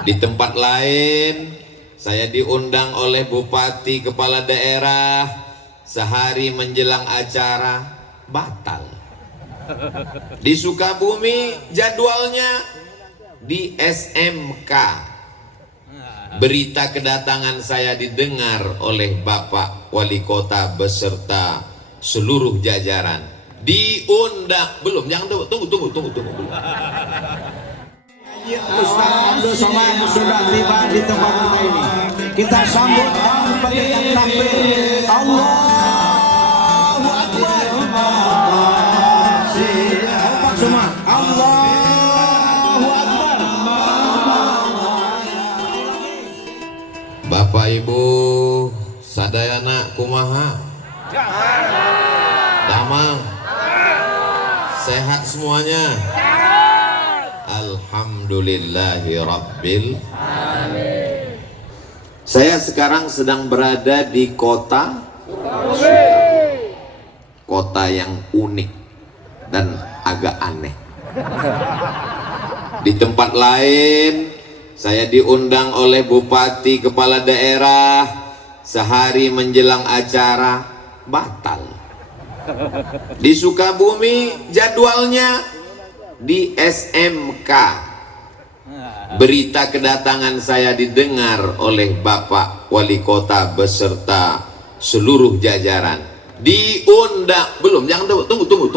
Di tempat lain saya diundang oleh bupati kepala daerah, sehari menjelang acara batal. Di Sukabumi jadwalnya di SMK. Berita kedatangan saya didengar oleh Bapak Wali Kota beserta seluruh jajaran. Diundang belum? Jangan tunggu. Ustaz Abdul Somad sudah tiba di tempat kita ini. Kita sambut pemberian takbir. Allahu Akbar. Kompak semua. Allahu Akbar. Bapak Ibu sadayana kumaha? Damang. Sehat semuanya. Alhamdulillahi Rabbil Alamin. Saya sekarang sedang berada di kota yang unik dan agak aneh. Di tempat lain saya diundang oleh bupati kepala daerah, sehari menjelang acara batal. Di Sukabumi jadwalnya di SMK. Berita kedatangan saya didengar oleh Bapak Wali Kota beserta seluruh jajaran. Diundang belum? Jangan tunggu.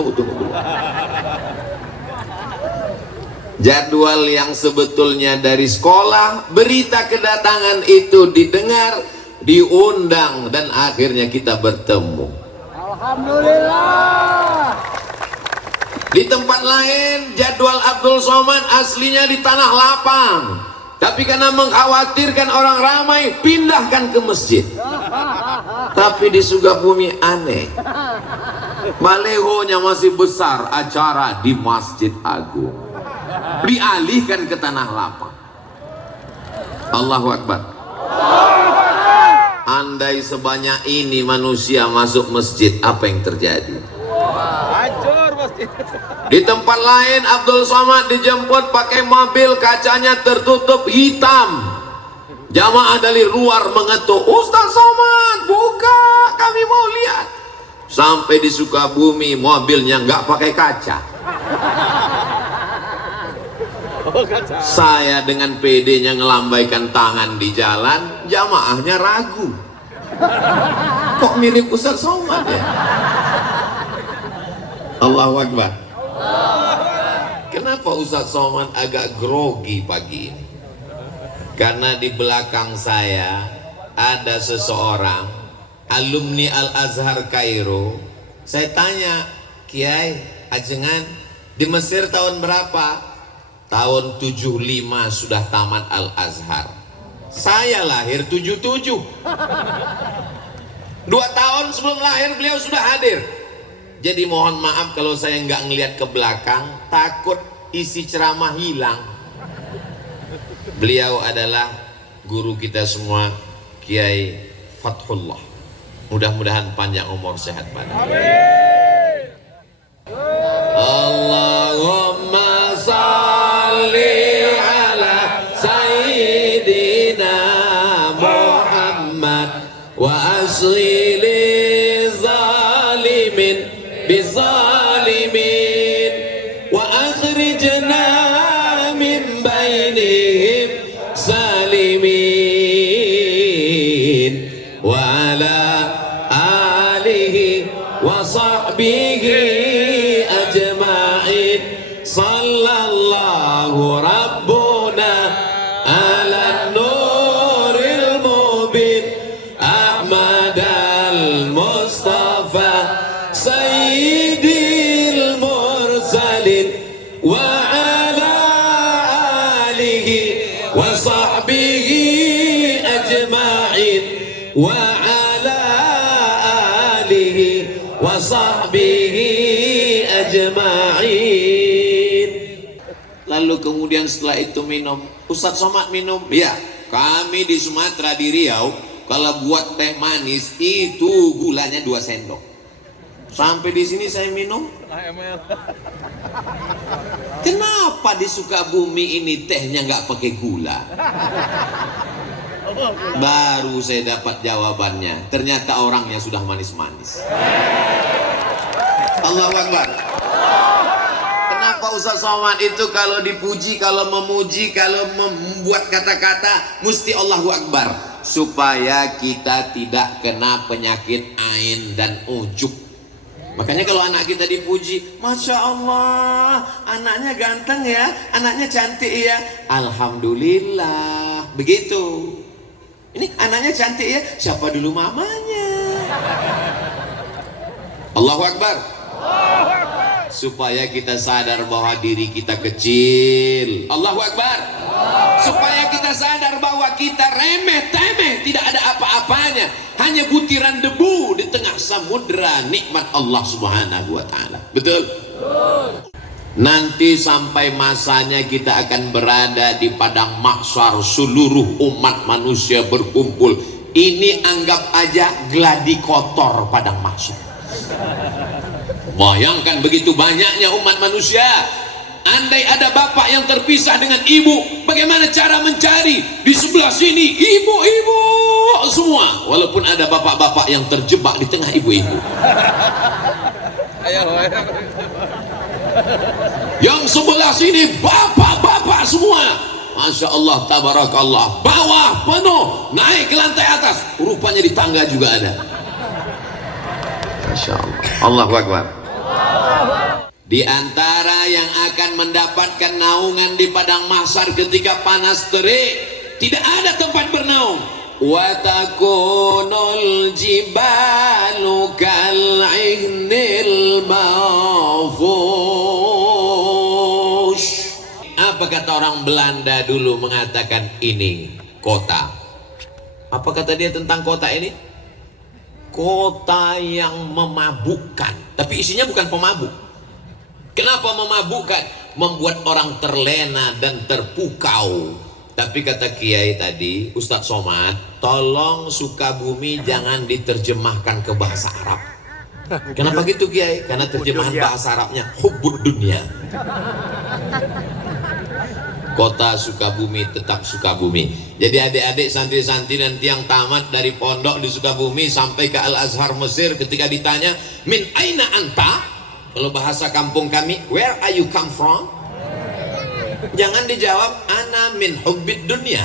Jadwal yang sebetulnya dari sekolah, berita kedatangan itu didengar, diundang, dan akhirnya kita bertemu. Alhamdulillah. Di tempat lain jadwal Abdul Somad aslinya di Tanah Lapang, tapi karena mengkhawatirkan orang ramai pindahkan ke masjid. Tapi di Sukabumi aneh, balehonya masih besar, acara di Masjid Agung dialihkan ke Tanah Lapang. Allahu Akbar. Andai sebanyak ini manusia masuk masjid, apa yang terjadi? Di tempat lain Abdul Somad dijemput pakai mobil, kacanya tertutup hitam. Jamaah dari luar mengetuk, Ustaz Somad buka, kami mau lihat. Sampai di Sukabumi mobilnya nggak pakai kaca. Saya dengan PD-nya ngelambaikan tangan di jalan, jamaahnya ragu. Kok mirip Ustaz Somad ya? Allahu Akbar. Kenapa Ustaz Somad agak grogi pagi ini? Karena di belakang saya ada seseorang alumni Al-Azhar Kairo. Saya tanya, Kiai Ajengan di Mesir tahun berapa? Tahun 75 sudah tamat Al-Azhar. Saya lahir 77. 2 tahun sebelum lahir beliau sudah hadir. Jadi mohon maaf kalau saya nggak ngelihat ke belakang, takut isi ceramah hilang. Beliau adalah guru kita semua, Kiai Fathullah. Mudah-mudahan panjang umur, sehat badan. Allahumma salli ala Sayyidina Muhammad wa asli zalimin bizalimin wa akhrijna min bainihim salimin wa ala alihi wa sahbihi ajma'in sallallahu rabbuna ala nuril mubin Ahmad al-Mustafa Sayyidil Mursalin wa ala alihi wa sahbihi ajma'in wa ala alihi wa sahbihi ajma'in. Lalu kemudian setelah itu minum, Ustaz Somad minum? Ya, kami di Sumatera di Riau kalau buat teh manis itu gulanya 2 sendok. Sampai di sini saya minum. Kenapa di Sukabumi ini tehnya nggak pakai gula? Baru saya dapat jawabannya. Ternyata orangnya sudah manis-manis. Allahu Akbar. Kenapa Ustaz Somad itu kalau dipuji, kalau memuji, kalau membuat kata-kata mesti Allahu Akbar, supaya kita tidak kena penyakit ain dan ujub. Makanya kalau anak kita dipuji, Masya Allah, anaknya ganteng ya, anaknya cantik ya, Alhamdulillah. Begitu. Ini anaknya cantik ya, siapa dulu mamanya? Allahu Akbar. Supaya kita sadar bahwa diri kita kecil. Allahu Akbar. Supaya kita sadar bahwa kita remeh-temeh, tidak ada apa-apanya, hanya butiran debu di tengah samudra nikmat Allah Subhanahu wa taala. Betul? Nanti sampai masanya kita akan berada di padang mahsyar, seluruh umat manusia berkumpul. Ini anggap aja gladi kotor padang mahsyar. Bayangkan begitu banyaknya umat manusia. Andai ada bapak yang terpisah dengan ibu, bagaimana cara mencari? Di sebelah sini ibu-ibu semua, walaupun ada bapak-bapak yang terjebak di tengah ibu-ibu. Yang sebelah sini bapak-bapak semua, Masya Allah, tabarakallah, bawah penuh, naik ke lantai atas, rupanya di tangga juga ada. Masya Allah. Allahu Akbar. Di antara yang akan mendapatkan naungan di padang mahsyar ketika panas terik, tidak ada tempat bernaung. Wa takunul jibalu kal'ihnil manfush. Apa kata orang Belanda dulu mengatakan ini kota? Apa kata dia tentang kota ini? Kota yang memabukkan, tapi isinya bukan pemabuk. Kenapa memabukkan? Membuat orang terlena dan terpukau. Tapi kata Kiai tadi, Ustadz Somad, tolong Sukabumi jangan diterjemahkan ke bahasa Arab. Kenapa gitu Kiai? Karena terjemahan bahasa Arabnya hubbud dunia. Kota Sukabumi tetap Sukabumi. Jadi adik-adik santri-santri nanti yang tamat dari pondok di Sukabumi sampai ke Al-Azhar Mesir, ketika ditanya min aina anta, kalau bahasa kampung kami, where are you come from? Jangan dijawab ana min hubbid dunya.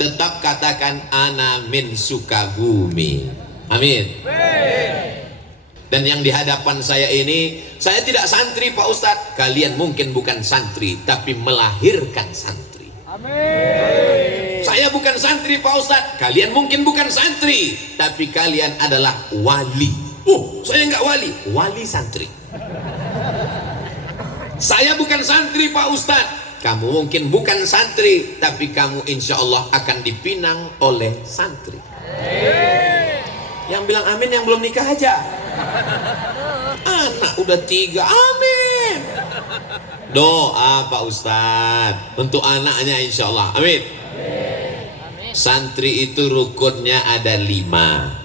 Tetap katakan ana min Sukabumi. Amin. Dan yang di hadapan saya ini, saya tidak santri Pak Ustadz. Kalian mungkin bukan santri, tapi melahirkan santri. Amin. Saya bukan santri Pak Ustadz. Kalian mungkin bukan santri, tapi kalian adalah wali. Saya nggak wali, wali santri. Saya bukan santri Pak Ustadz. Kamu mungkin bukan santri, tapi kamu insya Allah akan dipinang oleh santri. Yang bilang amin yang belum nikah aja. Anak udah 3, amin. Doa Pak Ustadz untuk anaknya insya Allah, amin. Santri itu rukunnya ada 5.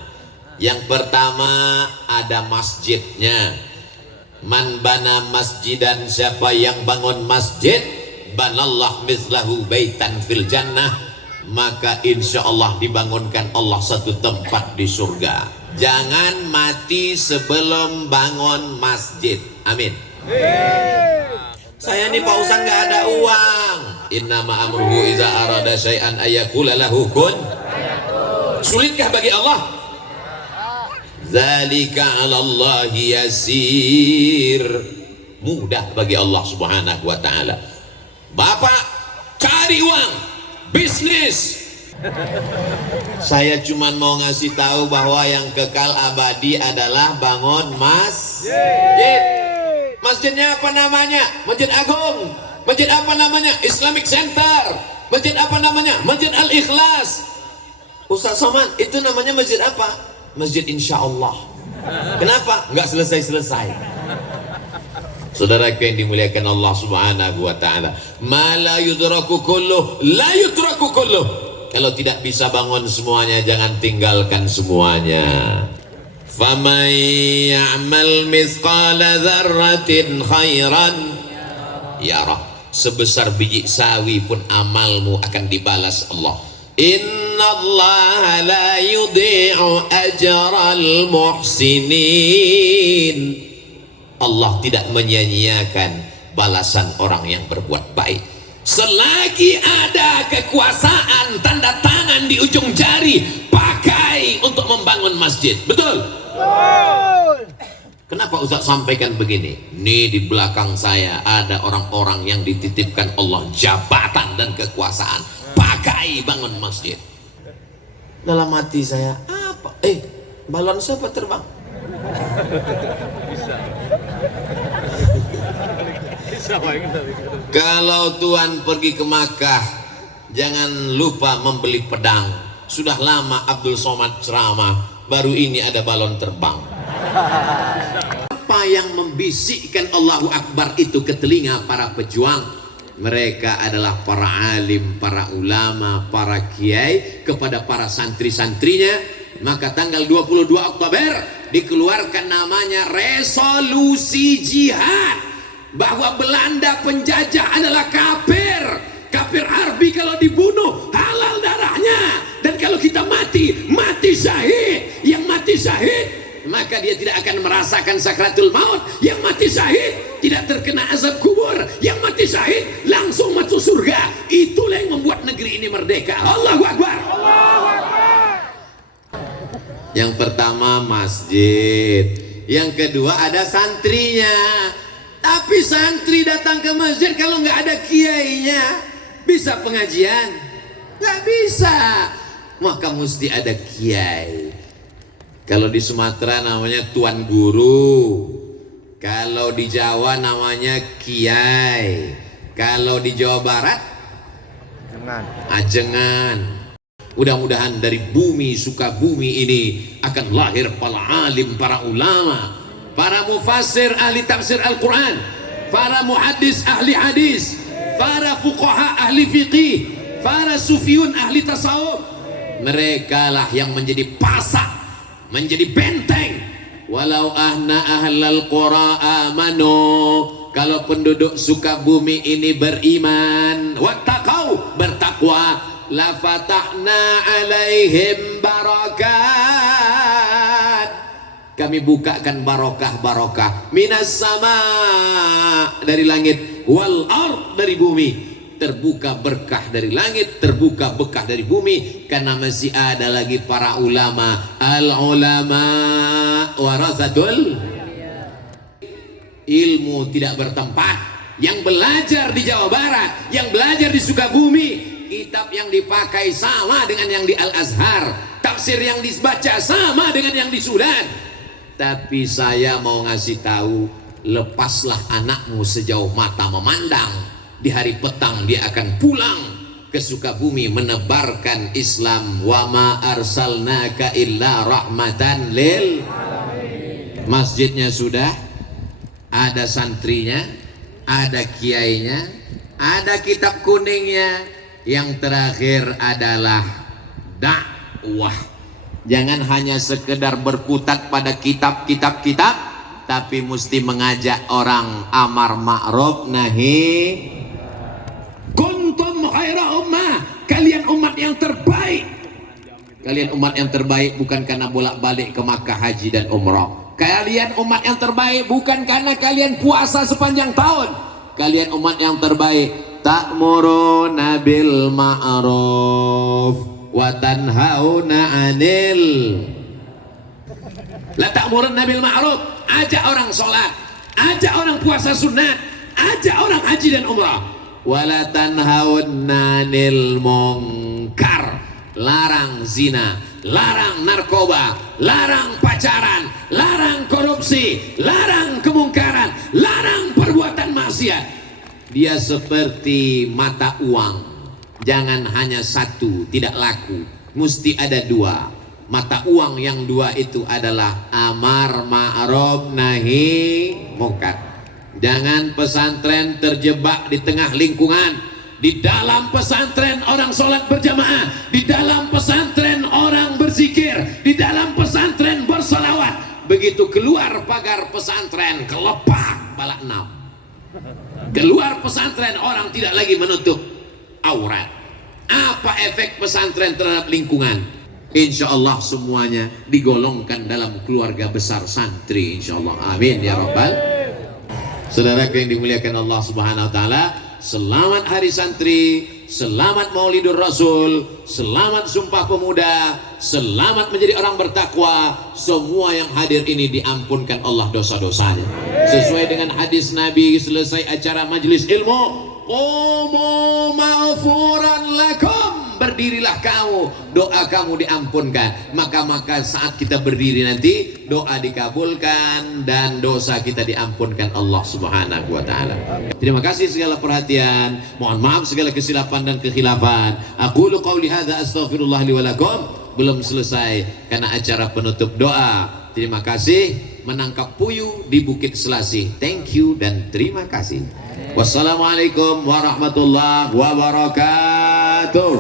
Yang pertama ada masjidnya. Man bana masjidan, siapa yang bangun masjid, banallah mislahu baitan fil jannah, maka insya Allah dibangunkan Allah satu tempat di surga. Jangan mati sebelum bangun masjid, amin. Saya nih Pak Ustadz nggak ada uang. Innama amruhu iza arada syai'an ayakula lahu kun. Sulitkah bagi Allah? Zalika 'alallahi yasir. Mudah bagi Allah Subhanahu wa taala. Bapak cari uang, bisnis. Saya cuma mau ngasih tahu bahwa yang kekal abadi adalah bangun masjid. Masjidnya apa namanya? Masjid Agung. Masjid apa namanya? Islamic Center. Masjid apa namanya? Masjid Al-Ikhlas. Ustaz Somad, itu namanya masjid apa? Masjid Insya Allah. Kenapa? Nggak selesai-selesai. Saudara yang dimuliakan Allah Subhanahu wa taala, ma la yudraku kulluh la yutraku kulluh. Kalau tidak bisa bangun semuanya, jangan tinggalkan semuanya. faman ya'mal mithqala dzarratin khairan yarah. Sebesar biji sawi pun amalmu akan dibalas Allah. Innallaha la yudhi'u ajral muhsinin. Allah tidak menyia-nyiakan balasan orang yang berbuat baik. Selagi ada kekuasaan, tanda tangan di ujung jari, pakai untuk membangun masjid. Betul? Kenapa Ustaz sampaikan begini? Ini di belakang saya ada orang-orang yang dititipkan Allah jabatan dan kekuasaan, pakai bangun masjid. Dalam hati saya, apa? Balon siapa terbang? Kalau Tuhan pergi ke Makkah, jangan lupa membeli pedang. Sudah lama Abdul Somad ceramah, baru ini ada balon terbang. Apa yang membisikkan Allahu Akbar itu ke telinga para pejuang? Mereka adalah para alim, para ulama, para kiai kepada para santri-santrinya. Maka tanggal 22 Oktober dikeluarkan namanya resolusi jihad, bahwa Belanda penjajah adalah kafir. Kafir harbi, kalau dibunuh halal darahnya, dan kalau kita mati, mati syahid. Yang mati syahid maka dia tidak akan merasakan sakratul maut. Yang mati syahid tidak terkena azab kubur. Yang mati syahid langsung masuk surga. Itulah yang membuat negeri ini merdeka. Allahu Akbar. Yang pertama masjid, yang kedua ada santrinya. Tapi santri datang ke masjid kalau nggak ada kiainya, bisa pengajian? Nggak bisa. Maka mesti ada kiai. Kalau di Sumatera namanya tuan guru, kalau di Jawa namanya kiai, kalau di Jawa Barat ajengan. Mudah-mudahan dari bumi Sukabumi ini akan lahir para alim, para ulama, para mufassir ahli tafsir Al-Quran, para muhaddis ahli hadis, para fuqaha ahli fiqih, para sufiyun ahli tasawuf. Mereka lah yang menjadi pasak, menjadi benteng. Walau ahna ahlal qura amanu, kalau penduduk Sukabumi ini beriman, wattaqau, bertakwa, la fatahna alaihim barakat, kami bukakan barokah-barokah minas sama, dari langit, wal ard, dari bumi. Terbuka berkah dari langit, terbuka berkah dari bumi, karena masih ada lagi para ulama. Al ulama warasatul ilmu tidak bertempat. Yang belajar di Jawa Barat, yang belajar di Sukabumi, kitab yang dipakai sama dengan yang di Al-Azhar, tafsir yang dibaca sama dengan yang di Sudan. Tapi saya mau ngasih tahu, lepaslah anakmu sejauh mata memandang. Di hari petang dia akan pulang ke Sukabumi menebarkan Islam. Wa ma arsalnaka illa rahmatan lil. Masjidnya sudah, ada santrinya, ada kiainya, ada kitab kuningnya. Yang terakhir adalah dakwah. Jangan hanya sekedar berkutat pada kitab-kitab, tapi mesti mengajak orang amar ma'ruf nahi. Kuntum khaira ummah, kalian umat yang terbaik. Kalian umat yang terbaik bukan karena bolak-balik ke Makkah haji dan umrah. Kalian umat yang terbaik bukan karena kalian puasa sepanjang tahun. Kalian umat yang terbaik ta'muruna bil ma'ruf wa tanhauna 'anil. La ta'muruna bil ma'ruf, ajak orang sholat, ajak orang puasa sunat, ajak orang haji dan umrah. Wala tanhauna 'anil munkar, larang zina, larang narkoba, larang pacaran, larang korupsi, larang kemungkaran, larang perbuatan maksiat. Dia seperti mata uang, jangan hanya satu, tidak laku, mesti ada dua. Mata uang yang dua itu adalah amar ma'ruf nahi munkar. Jangan pesantren terjebak di tengah lingkungan. Di dalam pesantren orang sholat berjamaah, di dalam pesantren orang berzikir, di dalam pesantren bersalawat. pesantren kelepak balak 6. Keluar pesantren orang tidak lagi menutup aurat. Apa efek pesantren terhadap lingkungan? Insya Allah semuanya digolongkan dalam keluarga besar santri, insya Allah. Amin ya rabbal. Saudara yang dimuliakan Allah Subhanahu Wa Taala, selamat Hari Santri, selamat Maulidur Rasul, selamat Sumpah Pemuda, selamat menjadi orang bertakwa. Semua yang hadir ini diampunkan Allah dosa-dosanya. Sesuai dengan hadis Nabi, selesai acara majelis ilmu, qumu maghfuran lakum, berdirilah kamu, doa kamu diampunkan. Maka saat kita berdiri nanti doa dikabulkan dan dosa kita diampunkan Allah Subhanahu Wa Taala. Terima kasih segala perhatian, mohon maaf segala kesilapan dan kekhilafan. Aqulu qauli hadza astaghfirullah li wa lakum. Belum selesai karena acara penutup doa. Terima kasih, menangkap puyuh di Bukit Selasih. Thank you dan terima kasih. Wassalamualaikum warahmatullahi wabarakatuh.